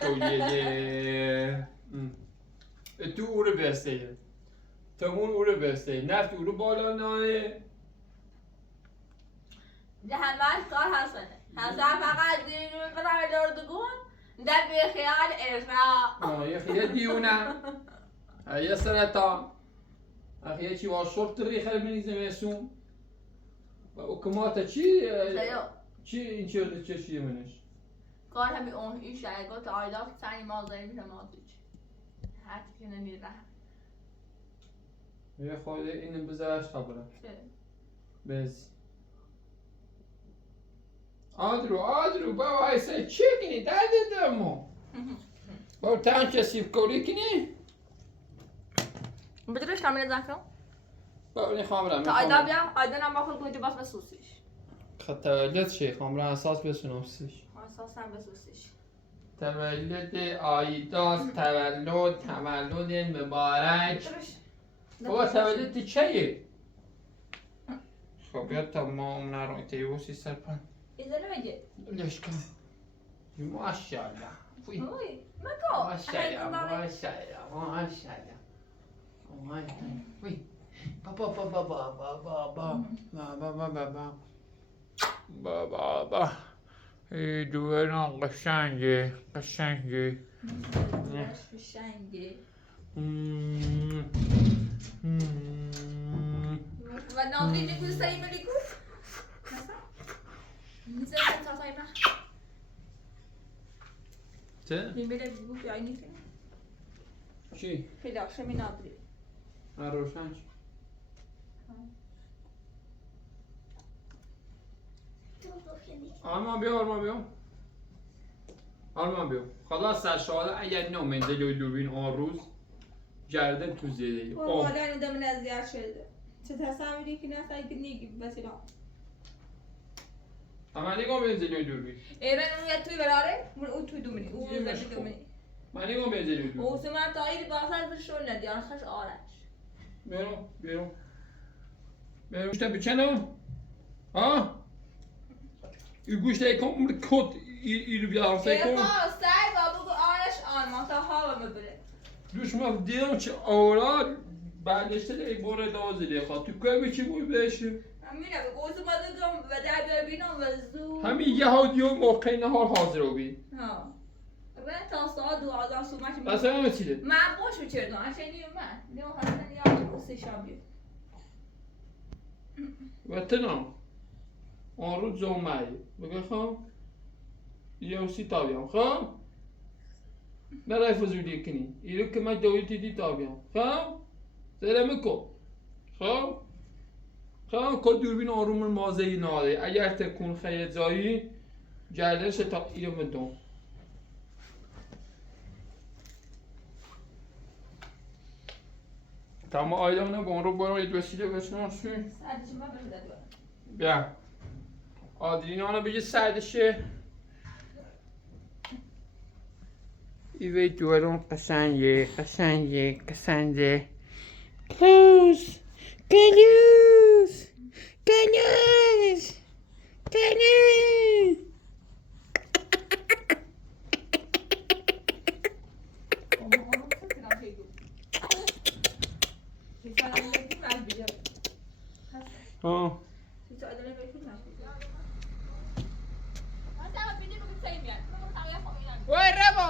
koyeye. Tu uru besteyi. Tamun uru besteyi. Neft uru بالا نه. ده همش کار حسنه. حسن فقط دیون برای دردگون در به خیال ارفا. یه خیلی دیونه. یه سرطان. اخیه چی واشورت ریخه بنیزه میسون. و اوکمات چی؟ چی این چیه منش؟ کار همی اون ایش ایگو تا آیدا که سنی مازایی میشه مازیچ. حتی که نمیره. یه خواهده اینو بذارش خبره. چه؟ بز. آدرو بابا ایسا چی کنی؟ درده دمو. بابا تان کسیف کولی کنی؟ بدرش کامل زنکم؟ بابا نخوام تا آیدا بیام آیدا نم باخود کنید باز بسوسیش. خب تولد چی؟ خامره اساس بسونم سیش. اساس هم بسوسیش. تولد آیداست تولد مبارک. بابا تولد چیه؟ خب یاد تا ما اون نروی تیوسی سرپن. ایزه نمیگه؟ لش کن. ماشاءالله. اوی مکو. ماشاءالله. وی. بابا. ای دویران قشنگه. قشنگه. و نامری نگوی سایی ملیکو؟ نیزه تا سایی من چه؟ نیمه بگو بیایی نیکنه چی؟ خیلی آشمی نابری روشن چی؟ آرمان بیا خلاص سرشاله اگر نامنده جای دوربین آن روز گردن تو زیده مادر این دامن ازیار شده چه تصوری که نه سایی که نیگی بسیلا اما نگاه بینزه جای دوربین من اون توی براره من اون توی دومنی اون زمین دومنی من نگاه بینزه جای دوربین او سمر تایی باز از شون ندی آنخش آرش بیرون گوشت بچنم ها؟ این گوشت ایکم کد ایرو بیارم سعی کن سعی بابا بگو آرش آرمان تا ها ببره دوش من دیدم چه اولاد برداشته ای باره دازیده خواه تو که بچی بوی بشه همینه بگو اوزو ما دگم و در بیار بینم و زو همین یه ها دیو موقعی نهار حاضر رو بین ها من تا ساعت 12 صبح بس همه چیده من باش بچردم عشانی من نیو حسن یا سه شام بیاد و تنام آن رو زومه بگه خواه یه سی تابیم خواه برای فضولی کنی ایرو که من دویتی دی تابیم خواه سرمه کن خواه کد دوربین آروم مازهی ناده اگر تکون خیلی زایی گردنش تا ایرو مدون تمام آیدانه با اون رو برای وسیله بشناسی سردش من بشه دادوار بیا آدرینانو بگه سردشه ایوی دوارون قشنگه کلوز ها وای رمو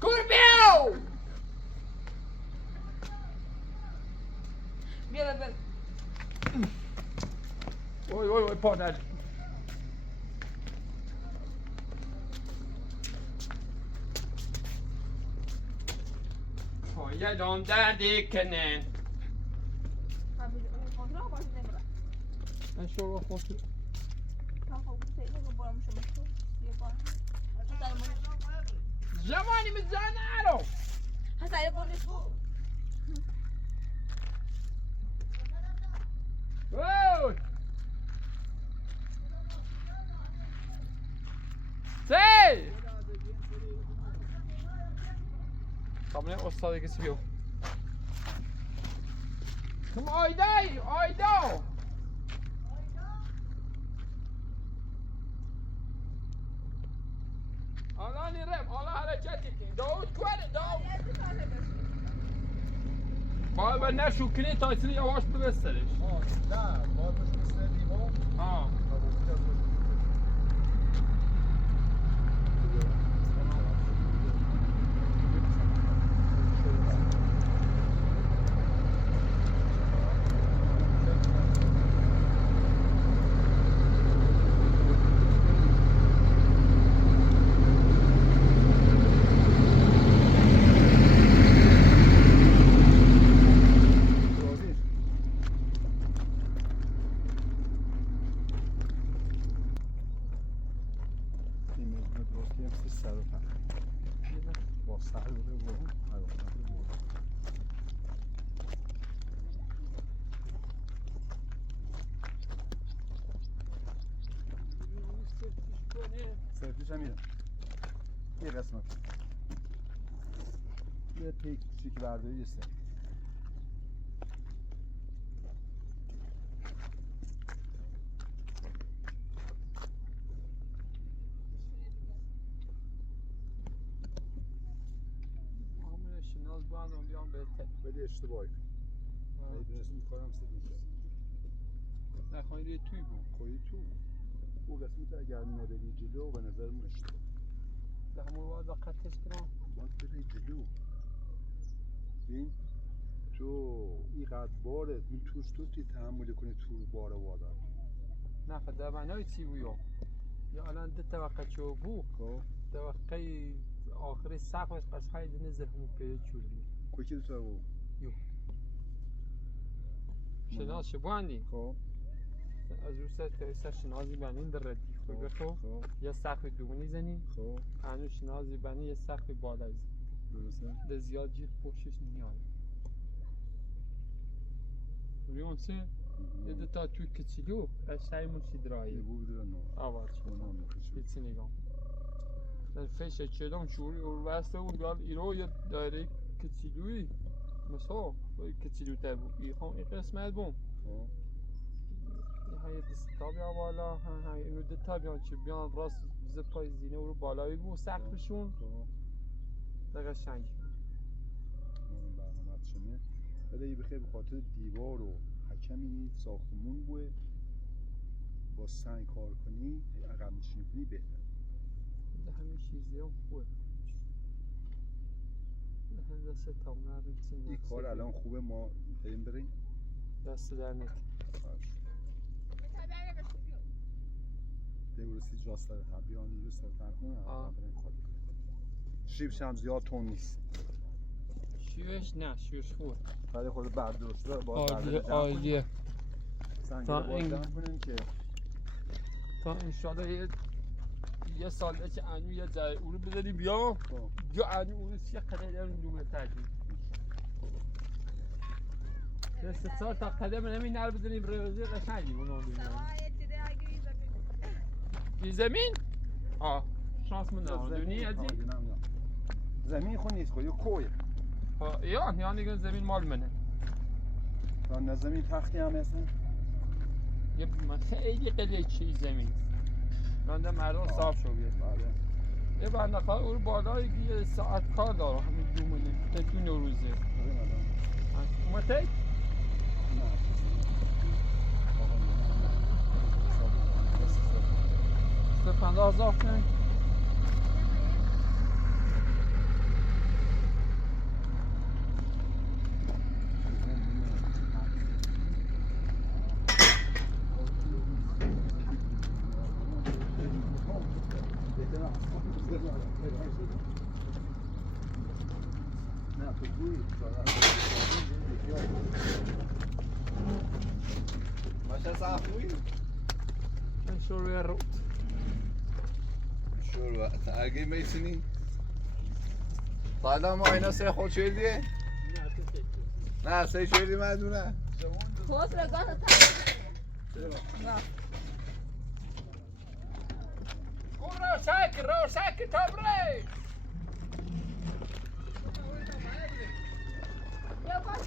Curbiau! بیا Oj, pardon. Jag de där dickenen. Jag såg vad fort. زمانی میزنه رو هسه بولش اوه سی خب نه استاد کسی بیو Kom Ayda! الان میرم، الان حرکتی کنیم. داود کوره داود. باید نشو کنی تا اصلا یواش ببسترش. نه باید بسته دیوار. ها. سرفیش هم میره یه قسمت یه پیک چیک برداری یه سر همون شناز باندم بیام بهتر. ولی اشتباهی میدونست این کارم سید میکرد نخواهی روی توی بود. خویی تو او قسمت اگر نبری جلو به نظرمون اشتباه به همون باید وقتش کنم. باید بری جلو این تو اینقدر باره این توش تو تحمل کنی تو باره وادار نه خدا بنای چی بویا یا الان ده طبقه چو بو خب طبقه آخری سقفش قشنگ دنه زرمو پیدا چولی کوی که تو بو یو شناز شباندی خب از رو سر تا شنازی بنین در ردی خوبه خب یه سقف دومی زنی خب هنو شنازی بنی یه سقف بالا زنی درسته ده زیاد جیغ پشتش نیاد ریون سه یه دوتا توی کچیلو قشنگ موشی یه درایی بو بدون نو آوار اونو میخوشو هیچ نگاه در فش چدم شوری اور واسه اون بیال ایرو یه دایره کچیلویی مثلا کچیلوتر بود این قسمت بوم خب های دستا بیا بالا های اینو دتا بیان چه بیان راست زپای زینه رو بالایی بود سقفشون خب دقیقا شنگ اون برنامه چنه ولی یه بخیر به خاطر دیوار و حکمی ساختمون بوه با سنگ کار کنی عقب نشینی کنی بهتر ده همین چیزی هم خوبه ده هم دست تامونه رو چین این کار الان خوبه ما بریم دست در نت دیورسی جاست داره بیان نیرو سر طرف نه بریم خالی کنیم شیبش هم زیاد تون نیست شیوش نه شیوش خوبه ولی خود برداشت رو باید عالیه عالیه سنگ تا رو باید این- جمع کنیم که تا انشالله یه ساله که انو یه جای او رو بذاری بیا یا انو او رو چیه قدر دارم دومه ترکیم دست سال تا قدم نمی نر بزنیم روزی قشنگی اونو بزنیم این زمین؟ آه شانس من نه دونی ازی؟ زمین خود نیست خود یه کویه یا دیگه زمین مال منه نه زمین تختی هم هستن یه خیلی قلیه چی زمین رنده مردم صاف شو بیاد یه بنده خواه او رو بالای یه ساعت کار داره همین دومونه تکون روزه اومده؟ نه سه 50,000 کنی؟ Başa safui? شروع رو شروع اگه میتونی حالا ما اینا سه خود شدیه؟ نه سه شدی مدونه خود را گاه تا روشک تبریک یا باش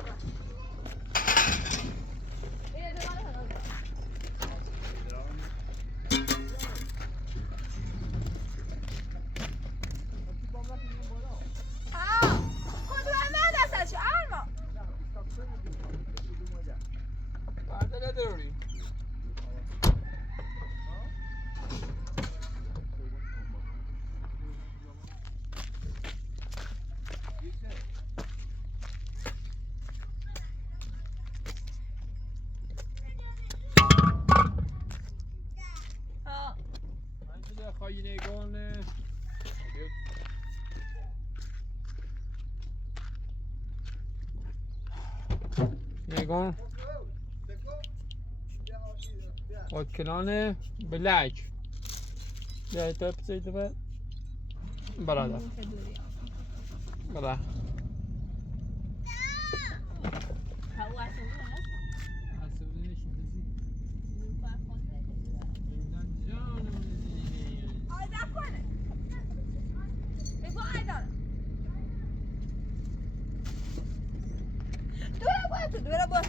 نگاه وکلان بلک بیا تا بسید بر برادر برا دوره باید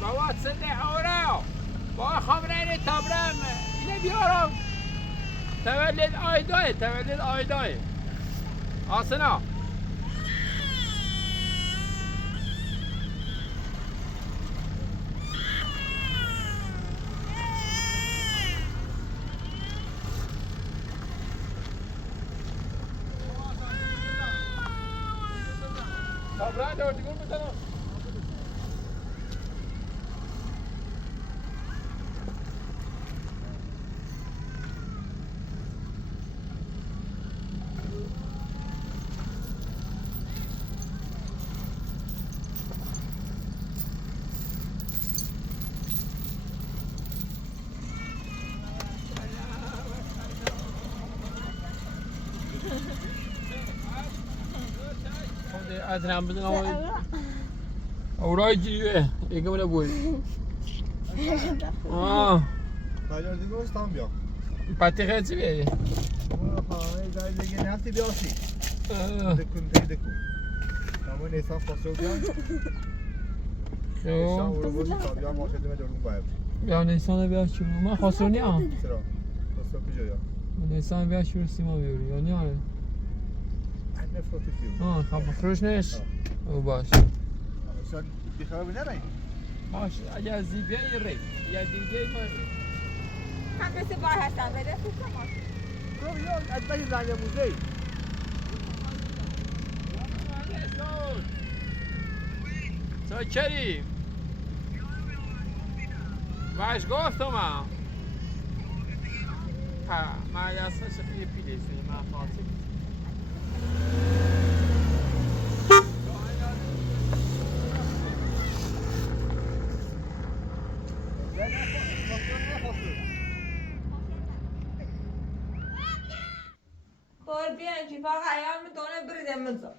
بابا تصدق اورا با خمرین تبرم اینه بیارم تولد آیدای آسنا تبرم دردگون بزنم ادرام بدن اورای جیوه یکم نبود دیگه استان بیا پاتی خیلی بیه خانه دیگه نفتی بیاسی دکون همون نیسان فاصله بیان نیسان رو بودی تا بیان ما خیلی دارون باید بیا نیسان بیا چون من خسرونی هم چرا؟ فاصله کجا یا؟ نیسان بیا شروع سیما بیاری یا نه آره نفرتی فیلم خب فروش نیست او باش اصلا بخواه بینه باش اگه از زیبیه یه ری یا دیگه ما هم مثل بار هستن بده برو بیا از بین زنگ موزه چاکری باش گفتم من من اصلا شکلی پیلیسی من خاطر خور بیان چی فقط ایام میتونه برید امزا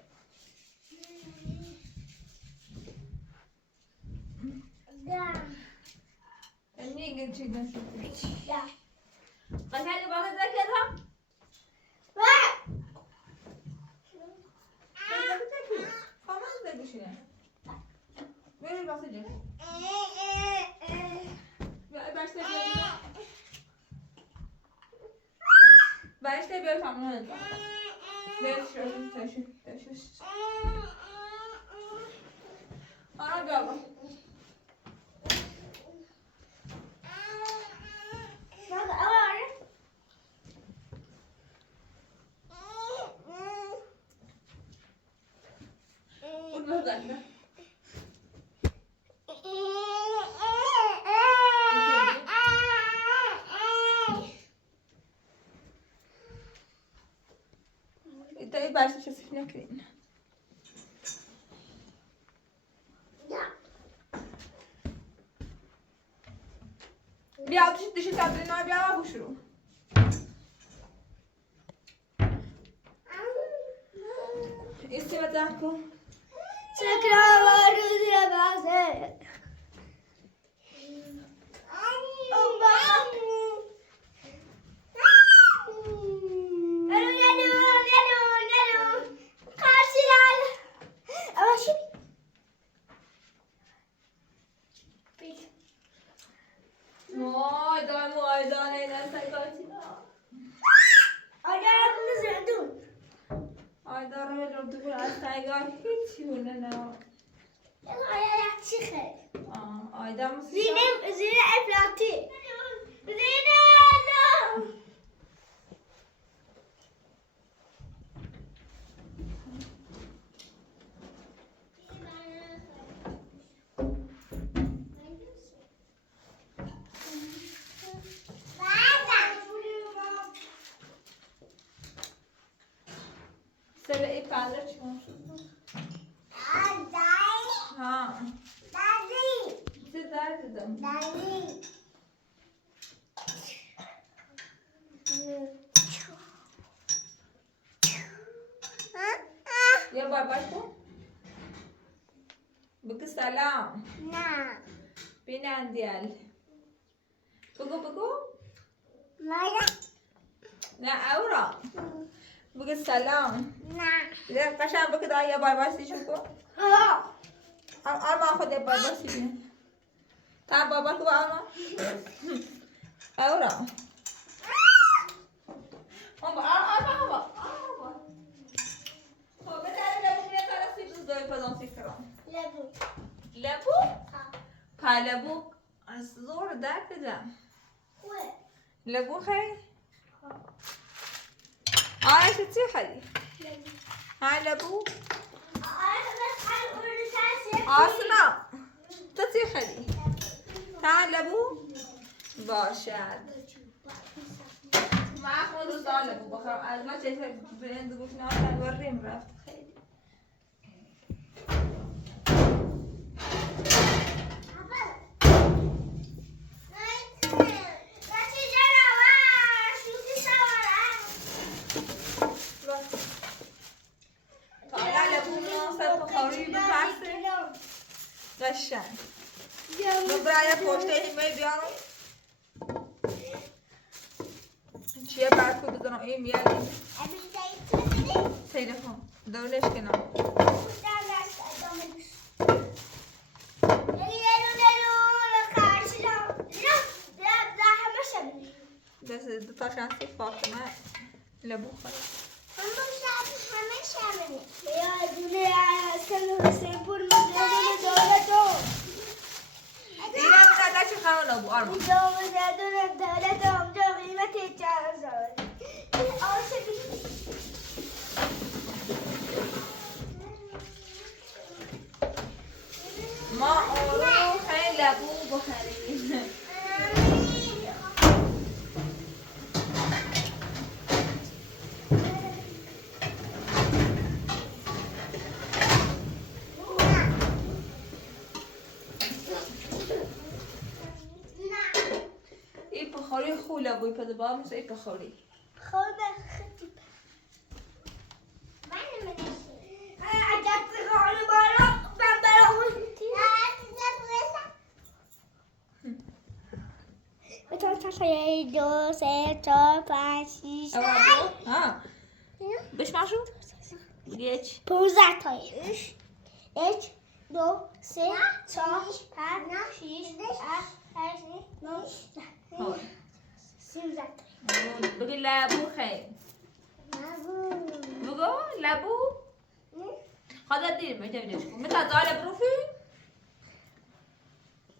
نیگه چی نشد قشنگ باقی ذکرها خواهد بگوشینه بری باقی جا برشته بیار تمام انجام تشوش آره بیا با اون بزنه Daí basta você ficar crina. بیا دشت تبرینا بیا و شروع استمتع کن تکرار روز بازه زين افلاطي زين پنجره چیکار شد؟ ها چه درد دادم؟ یه بار باش کن بگو سلام بینندیل بگو نه اورا بگو سلام یه قشنگ بگو دایی یه بار باسیشون کن آرمان خود یه بار باسی بین تا بابا تو آرمان اورا آرمان خب بتره لبو میره ترسی دوست داری پدام سیکرام لبو؟ پا لبو از زور درد بدم لبو خیلی؟ آرش چی خیلی؟ ها لبو؟ آسنا تو چی خیلی؟ تا لبو؟ باشد محمود روز دار لبو بخورم از ما چه برند گوش ناشد وریم رفت خیلی قشنگ برای پشته ایمیل بیارم چیه برکو بزنم ایمیل تلفن دولش کنم دست دو تا شانسی فاطمه لبو خواهد اینم نداشت خواهد لبو آرمان ما اونو خیلی لبو بخریم بخوری خوله بوی پده با میشه ای بخوری دو سه چهار پنج شیش بشمار شد؟ یک 15 تا یک دو سه چهار پنج شیش هشت نه 13 بگی لبو خیلی بگو لبو خدا دیر میشه بیدش کن مثل جالب روفی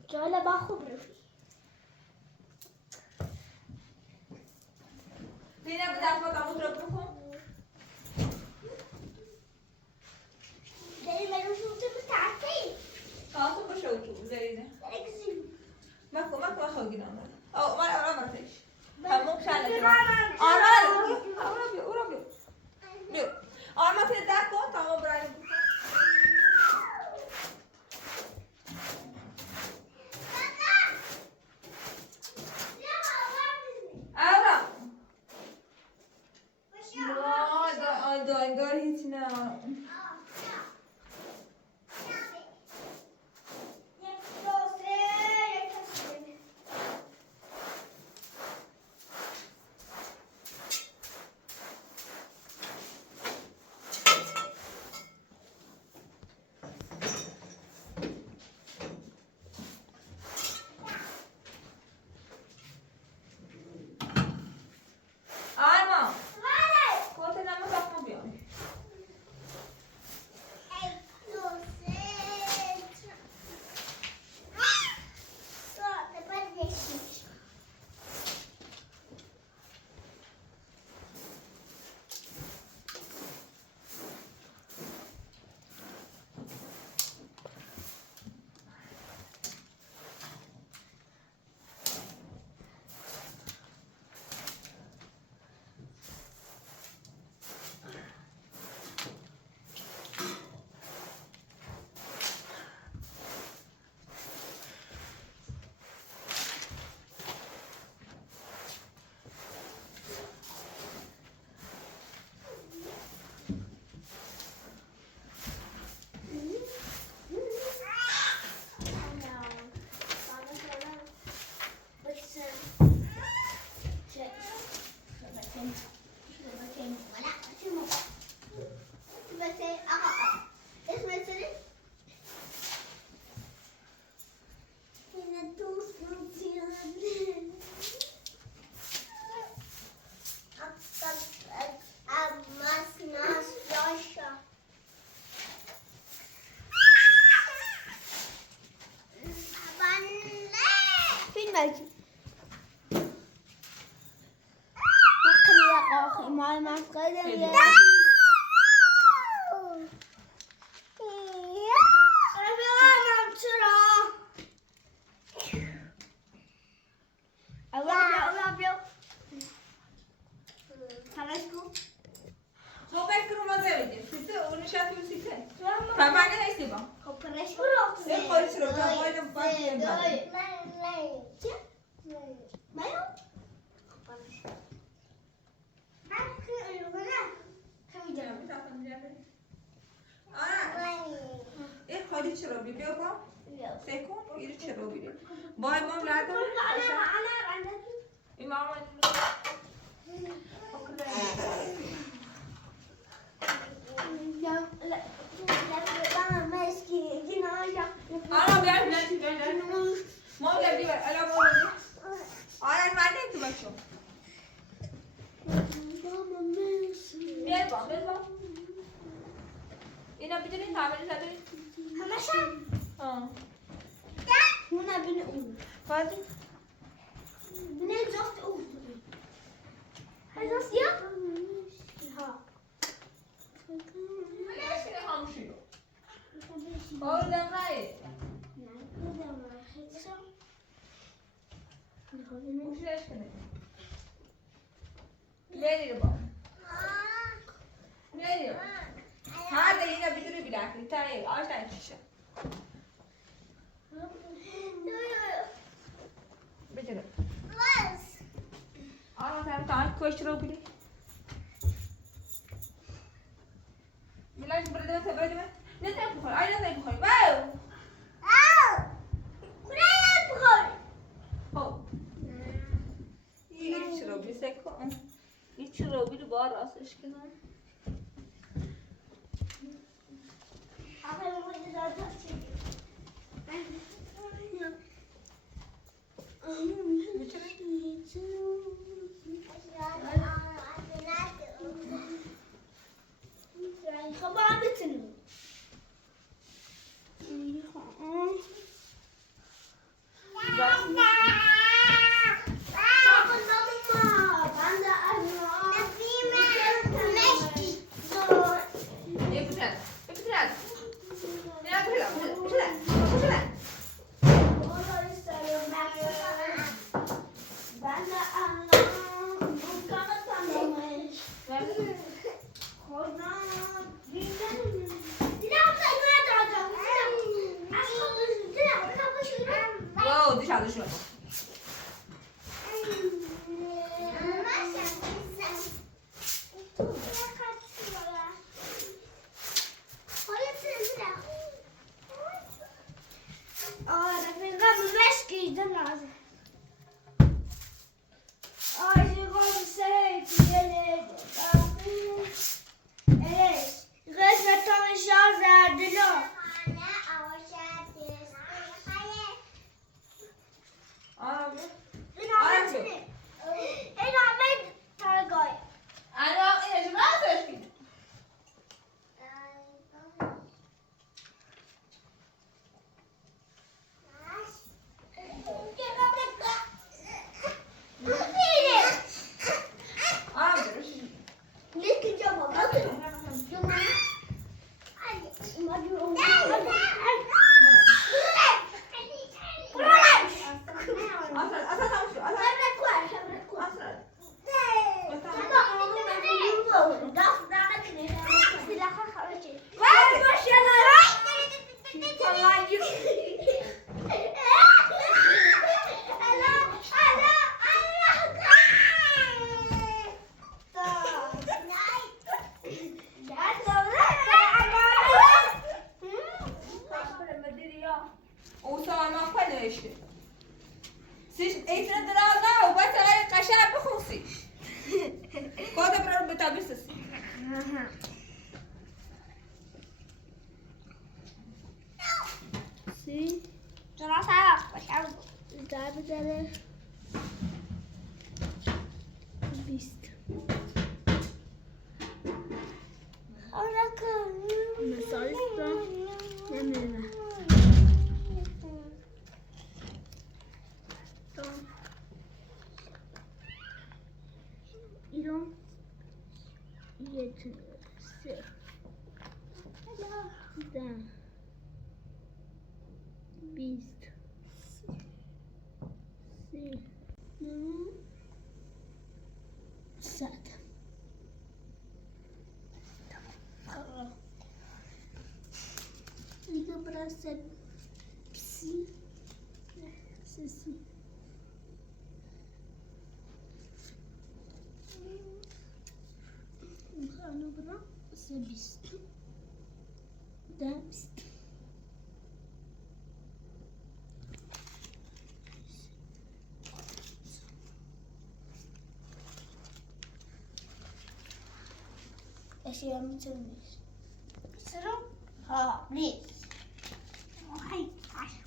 جالب خوب روفی دیره بدست با تموت رو بکن داری منو شوته بتعطی تاسو بشوتو زرینه مکو خواهی گیرم او من رفتش همون شنه کنم آرمان بیو آرمان توی ده کن تمام برای بکن تمام نیستی با خبرش برو این خودش رو تا باید باید این خودی چرا بیبیا با سکون این چرا بیبیا بای مام لردم این ماما آره بیار مام بیار الان مام آره من تو بچه بیار با اینا بدونین تعمیل ندارین ها فاضی همشیو آره نگه مشکلش کنه بری با بری هذا هنا بدري بلاك تاي عشان تشا بدري انا تعال كويس رو بلي بلاش برده تبرد ما نتاك بخور اي نتاك بخور واو هو يجي رو بلي سكو يجي رو بلي بار راسش كده Ça, c'est psy. Ceci. Un ouvrant, c'est bistou. D'un bistou. أشياء متونس. سرو؟ ها، ليش؟ هاي عشرة.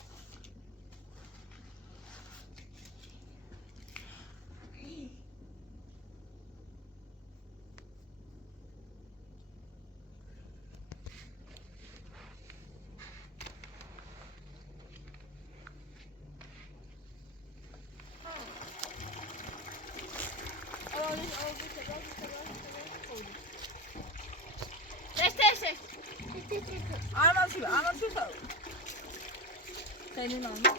Arman şu. Senin olma.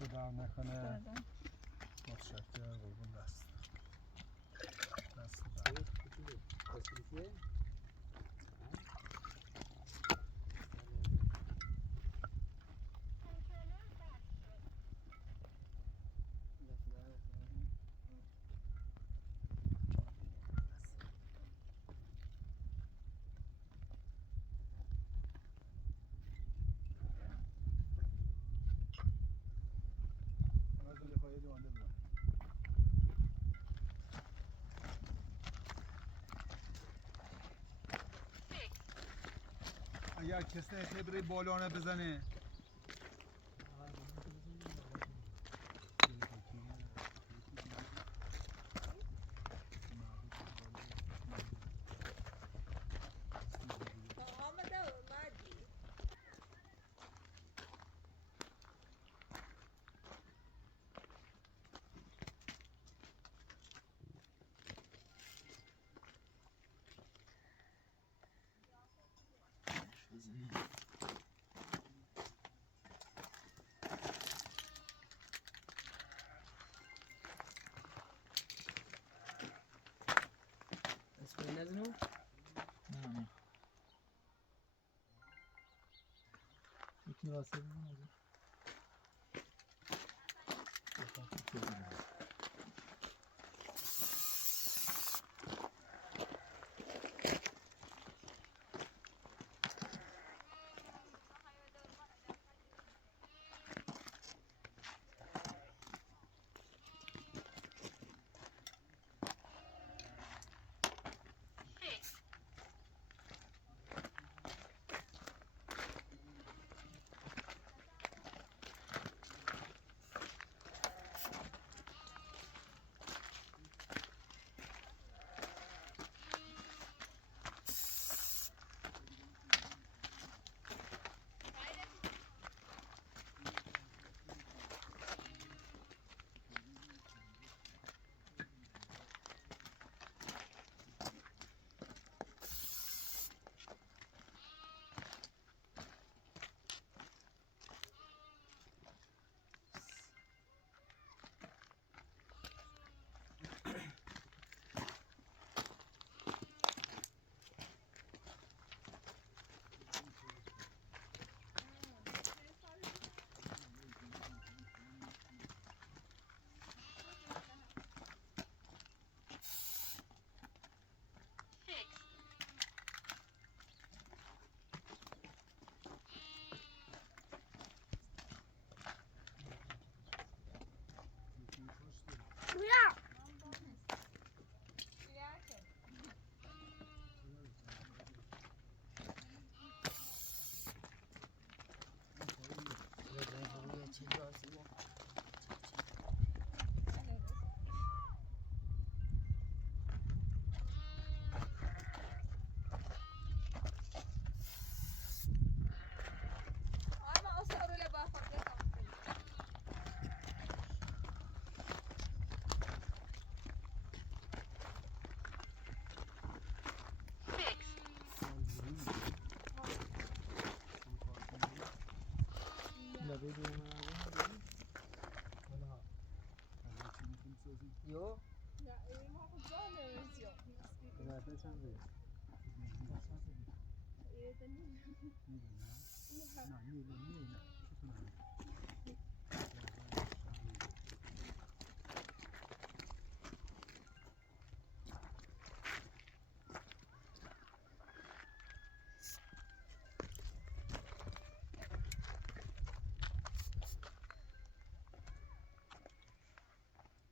دست در نکنه. متشکرم قربون دست. دست در. اگر کسی خبره بالانه بزنه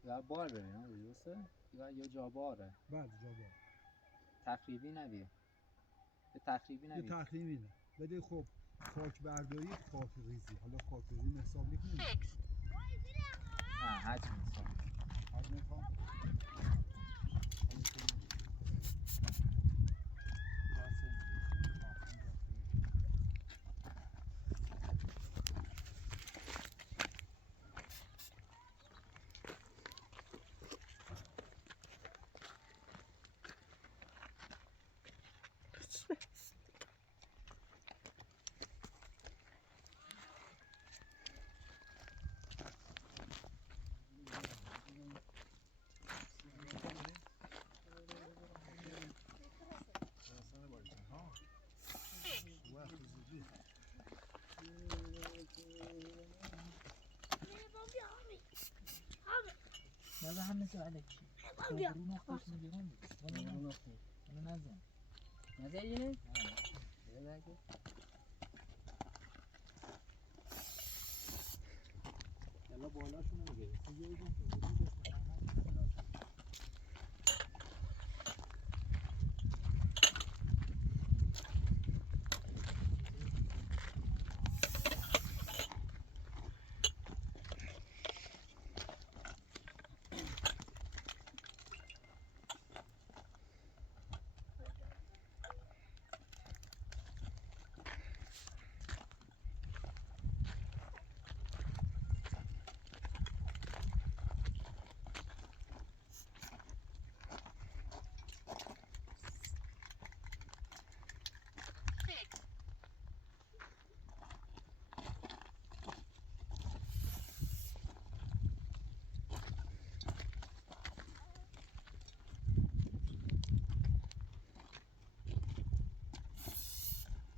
یا بار بریم ها درسته؟ یا جا باره بعد جواب تخریبی ندیه به تخریبی یه ندیه تخریبی نه بده. خب خاک برداری خاک ریزی، حالا خاک ریزی حساب میکنیم نه حجم نیست حجم میخوام نظر هم مثل علکی رو نختش میگیرم اونو نزن نزن یه یلا بالاشونو میگه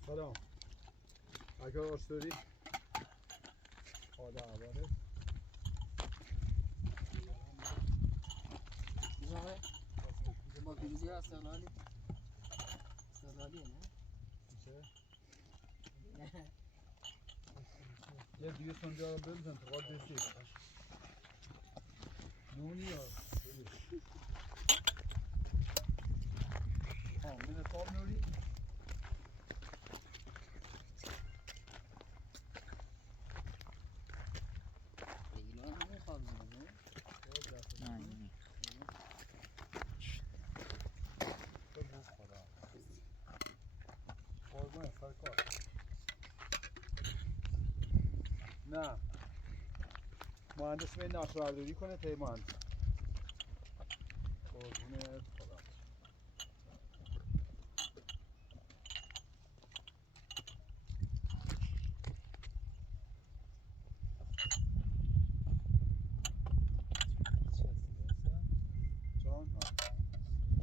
سلام. اگر آشتوری حالا عواره با پیروزی استقلالیه نه؟ میشه یه دیگه سنجا رو بزن تو قاد بسید نونی یا من خواب نوری بگیلو هم نمیخواب زنده نه اینه تو بوز خدا قربونه سرکار نه مهندس به نقش برداری کنه پیمان قربونه خدا جان ها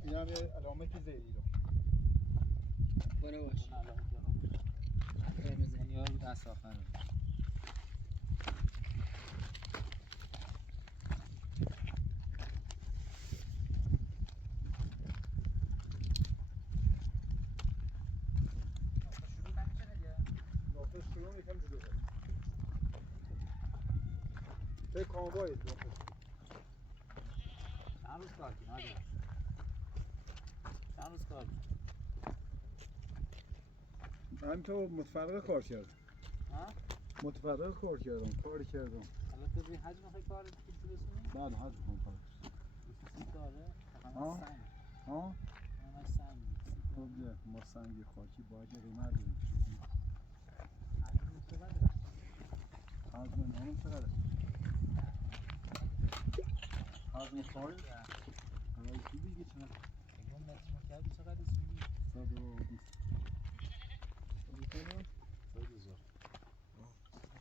این هم یه علامت زیری رو برو باش قرمز انیار بود دست آخر رو نقطه شروع یکم جلو بود به کاموای نقطه چند روز کار کنی ندارم چند روز کار کنی همینطور متفرق کار کردم ها؟ متفرق کار کردم کاری کردم الان تو به حجم خیلی کار تو رسونی؟ بعد حد کنم کار خصوصی داره؟ ها؟ سنگ ها؟ همش سنگ خب بیا ما سنگ خاکی باید یه قیمت داریم حجم چقدره؟ حجم نانم چقدره؟ حجم کار؟ برای چی دیگه چقدر؟ اگه متر مکعبی چقدر سودی؟ 120 میکنه؟ 100,000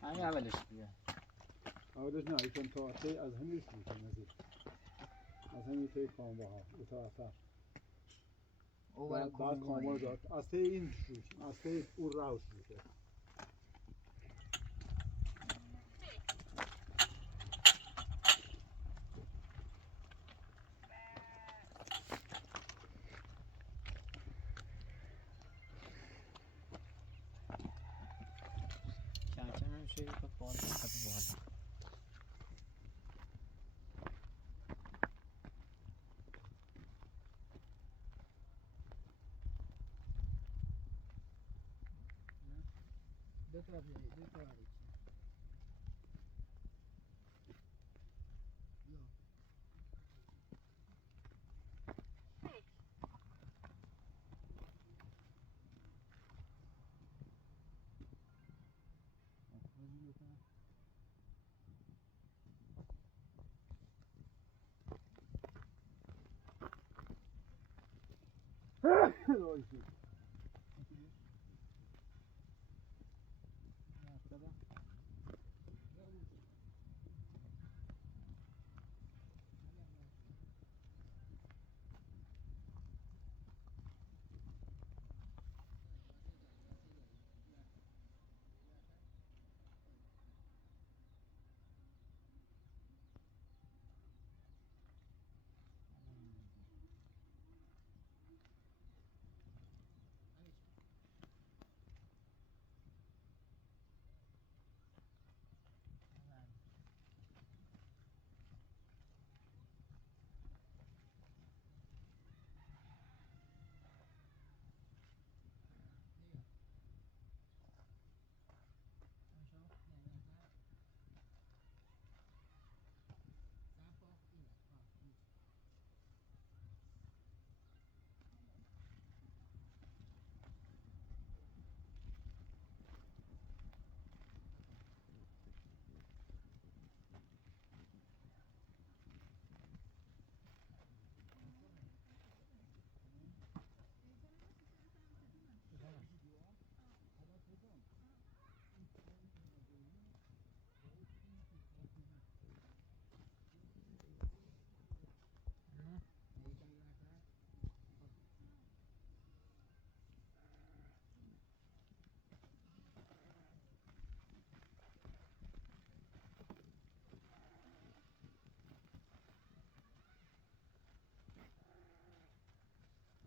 همین اولش دیگه اولش نه یکم تا تی از همین شروع کنیم از همین تی کامبا ها اتاقتر او برای بعد کامل داد از ته این شروع از ته اون راه شروع کرد. چند هم شوی که بالا خطی بالا دو تا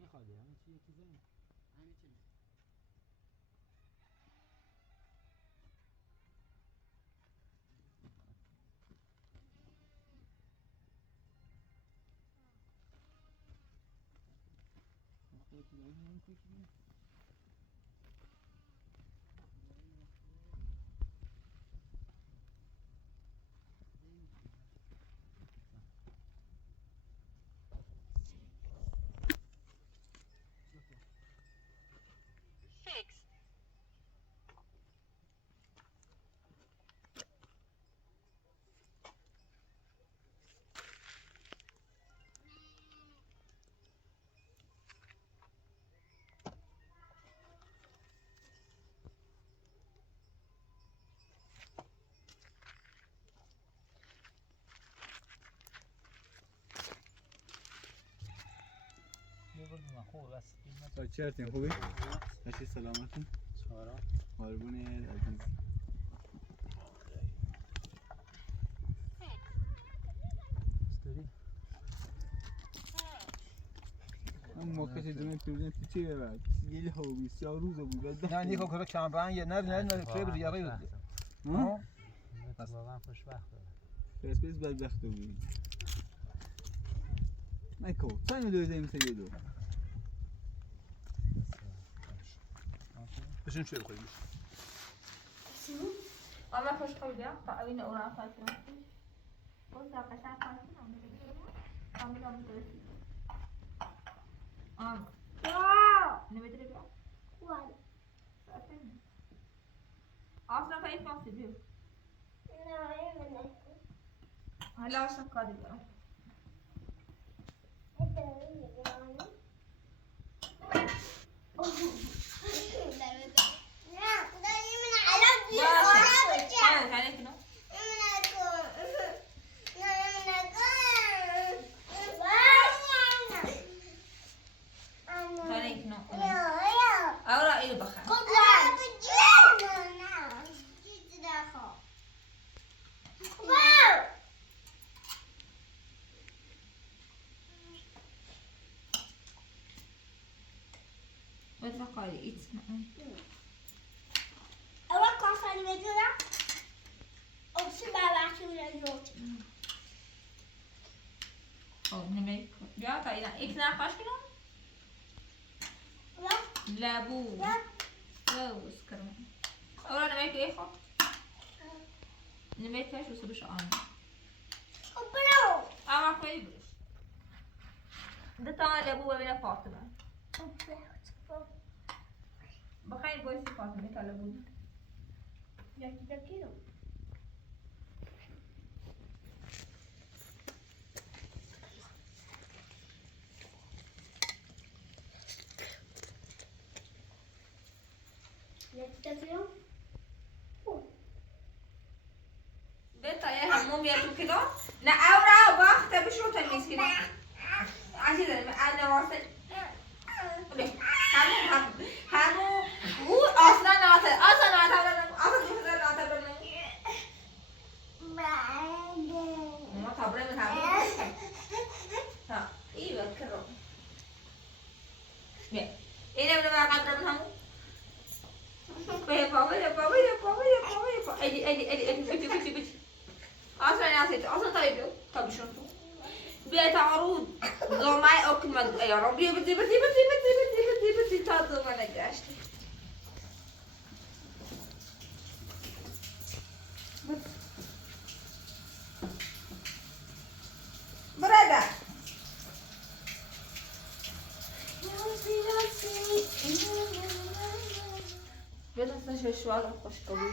میخوادی همه چی یکی زن همه چی خودت این کوچیکی خوب بس چرتین خوبی؟ هشی سلامتون؟ چهارا قربون عزیز چطوری؟ هم موقع که دونه پیروزن پیچه ببرد یه هاوی 3 روز بود نه نیکو کرا کمران یه نه توی بریاری بود. ها؟ پس واقعا خوشبخت پس بدبخت بود نکو چند دویده مثل یه دو بشین چه بخوریم اما خوش خوردم تا این اوران فاطمه بود تا قشنگ فاطمه کاملا می‌دونی نمی‌دونی بیا What? اصلا فايت ما في بيو No, even هلا اصلا قاعد بيو عليك نو عليك خواهی ایت اما کافری بدونم اکسی باباکی میرد خب نمی بیا تا اینا ایت نقاش کنم لبو لبوس کرم اورا نمی که خب نمی کهش واسه بشه آن برو اما کنی بروش ده تا لبو ببینه فاطمه بخیر بایستی فاطمه تا لبو یکی دکی رو یکی دکی رو بتا یه همون بیاد تو کلا نه اورا وقت بشو تمیز کنه عزیزم انا واسه همون او اصلا ناتر ما تابره من همون ها ای بکرم بیا اینه من قدر من همون بابا ایدی اصلا تابشون تو بیا تعرض زمای اکمل یا ربی بدی تا زمان نگشت برادر بیا اصلا شوال خوش قبول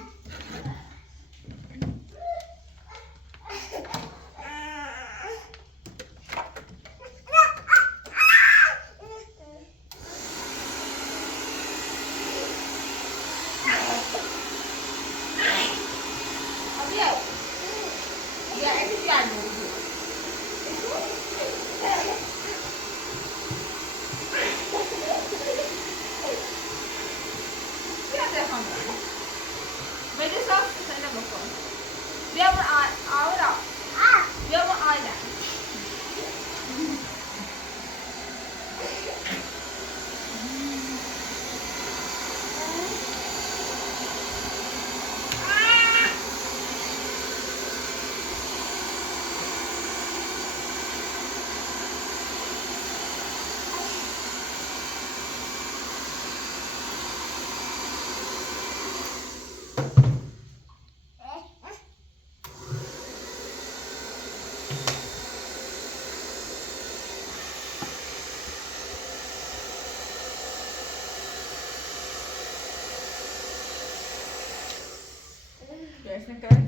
Görüşmek üzere.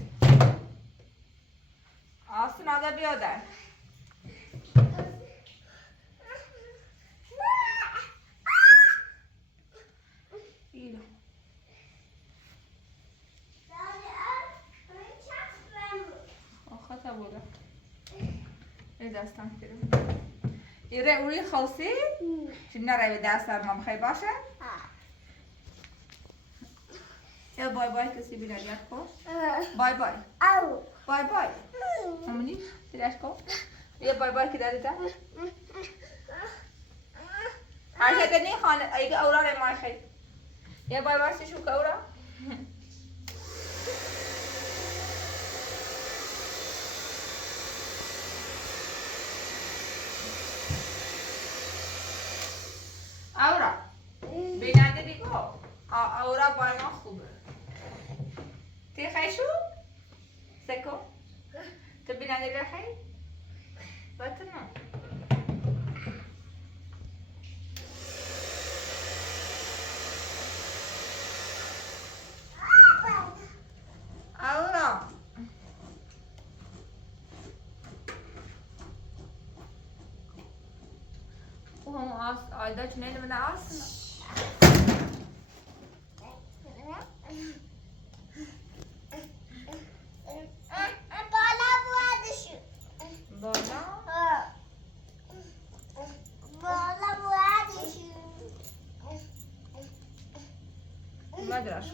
Alsın alabiliyor der. İyi. آخه بوده این دستم کریم ایره اوری خوصی چون نره به دستم ما بخوای باشه یا بای بای کسی بیرد کن بای بای بای بای همونی بیرد کن یا بای بای که داده هر شده نی خانه ایگه اورا رمای خیلی یا بای بای سیشو که اورا اورا بیننده بیگو اورا بای ما خوبه تی خیشو؟ سکو؟ تو بیننده بیر خیل؟ باید نه اورا او همون آیدا چونه نمیده آسنا مدرش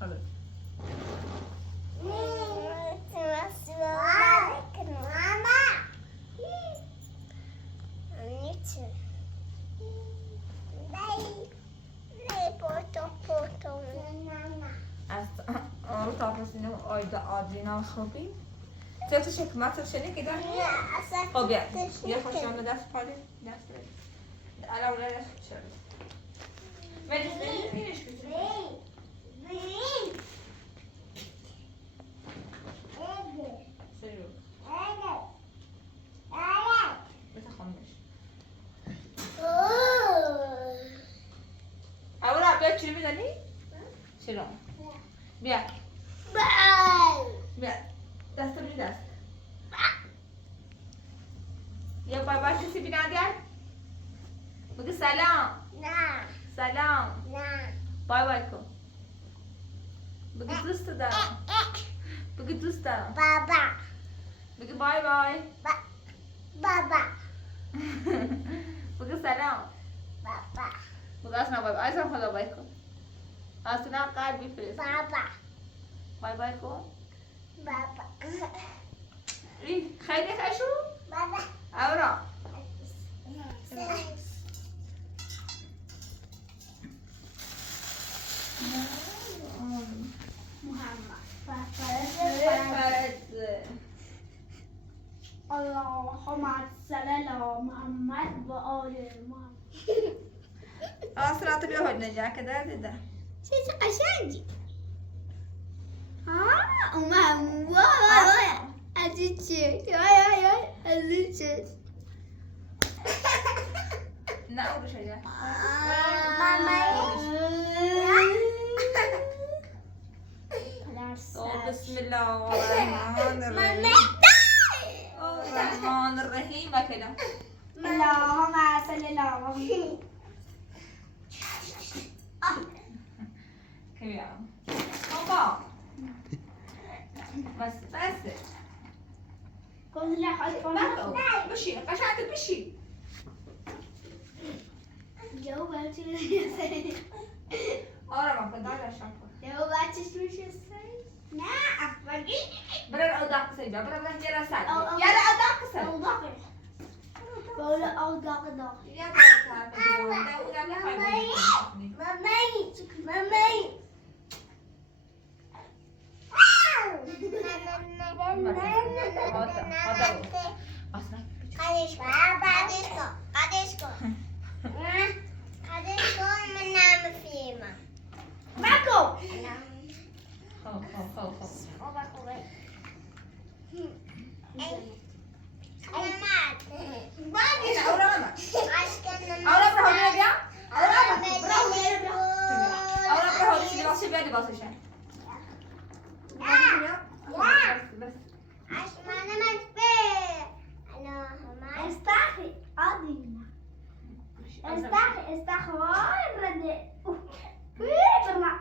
حالا از آن تا پسینم آیدا آدرینا خوبی تو شکمت رو شنی که داری؟ خب بیا یه خوشم دست پالی دست بری الان اون دست شد مدیسه چی میزنی؟ چرا؟ بیا بیا دست رو دست یا بابا کسی بینا دیار؟ بگی سلام سلام بای بای کن بگی دوست دارم بگی دوست دارم بگی بای بای بگی سلام بگی اصلا بای بای اصلا خدا بای کن اصلا قلبی فرست بای بای کن خیلی خشو اورا اللهم صل على محمد و آل محمد. آسرا تو بیا هد نجا که در دیده چه قشنگی. اومم وای عزیزی وای عزیزی نه اون شجا بسم الله الرحمن الرحیم الرحمن الرحیم كده اللهم صل على محمد. كده بابا بس كل حاجة بشي قشعت بشي جاوبت آره ما كده على شكل جاوبت شو السؤال؟ لا أفرجي برا أوضاع سيبا برا جرا سال أو- يا لا أوضاع كسر أوضاع بقول أوضاع يا كذا ده وده لا خير مامي ماكو استحي عظيمة استحي ورد برمع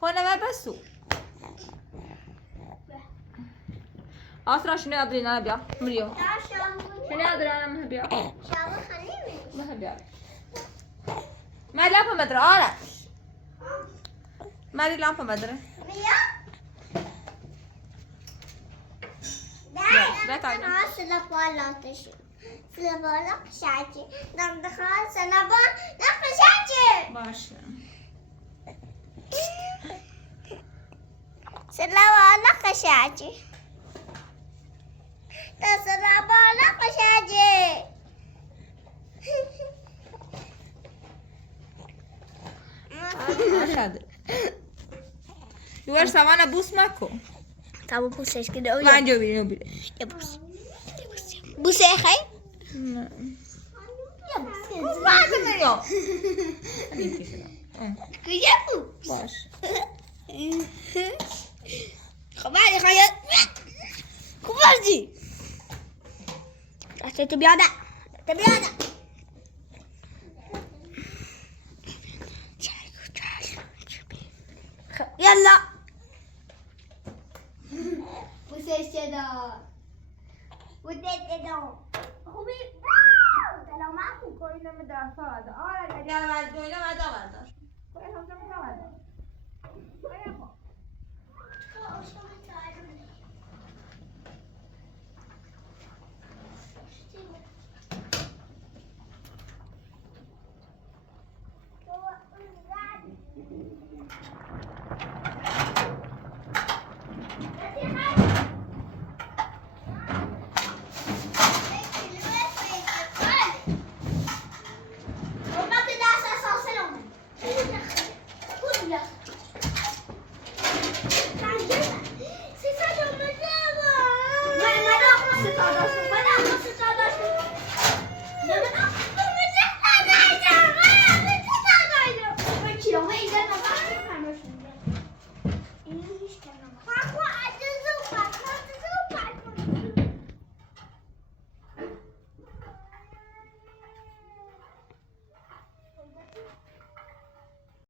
كنا ما بسوا أسرع شنو أدري أنا بيا مريو شنو ندارم بیا شما خانمی بیا ما لامپ مدره آرش ماری لامپ مدره بیا بیا تایم سلابالاتش سلابالا قشنگه دم دخال سلابال قشنگه باشه سلابالا قشنگه تا سلابالا قشنگه شده یوار سوانا بوس مکو تابو بوسش کده و انجا بیرین بیره یه بوس بوسه خیلی نه بوس بعد نیا کجا بوس باش خب بعدی خواهد خوب بازی راسته تو بیادم یلا بوسش دار بوسش دار خوبی سلامت خوب کوئی نمی دفعه آده آره اگر ورد دوینا و داور داشت کوئی همچه میتوان داشت